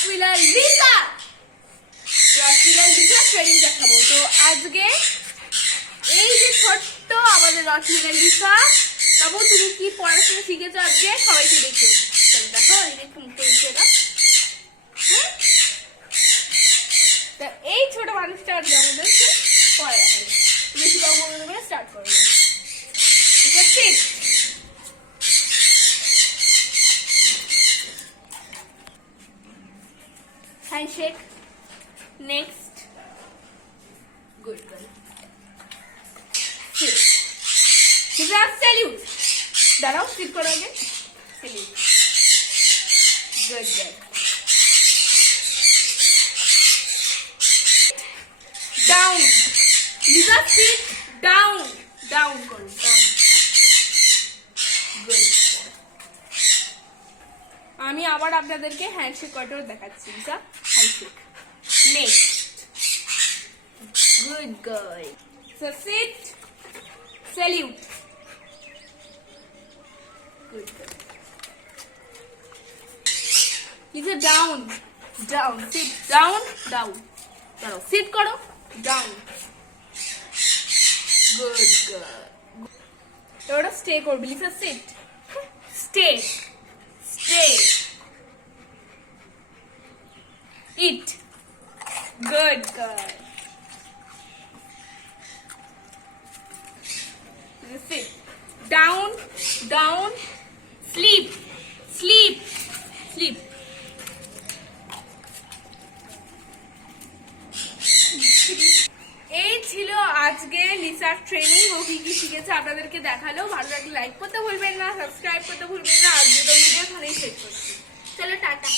রসমিলার Lisa রসমিলার Lisa training দেখাবো। তো আজকে এই যে ছোট্ট আমাদের রসমিলার লিসা বাবু তুমি কি পড়াশোনা শিখেছো আজকে? সবাইকে দেখো। দেখো, এই মুখে দাও। হুম? তা এই ছোট মানুষটা আজকে আমাদেরকে পড়া দেখাবে। স্টার্ট করবে ঠিক আছে? Good girl sit give a salute দাঁড়াও sit করো আগে salute good girl down Liza sit down down করো down good আমি আবার আপনাদেরকে হ্যান্ডশেক করাটা দেখাচ্ছি Lisa handshake next good girl so sit salute good girl Lisa down down sit down down চলো সিট করো. ডাউন গুড গার্ল ওটা স্টে করবি Lisa sit stay Stay. Eat. Good girl. Sit. Down, down. Sleep, sleep, sleep. এই ছিল আজকে লিসার training ও কি কি শিখেছে আপনাদেরকে দেখাল ভালো লাগলে লাইক করতে ভুলবেন না সাবস্ক্রাইব করতে ভুলবেন না আর তো ভিডিও শেষ করছি চলো টাটা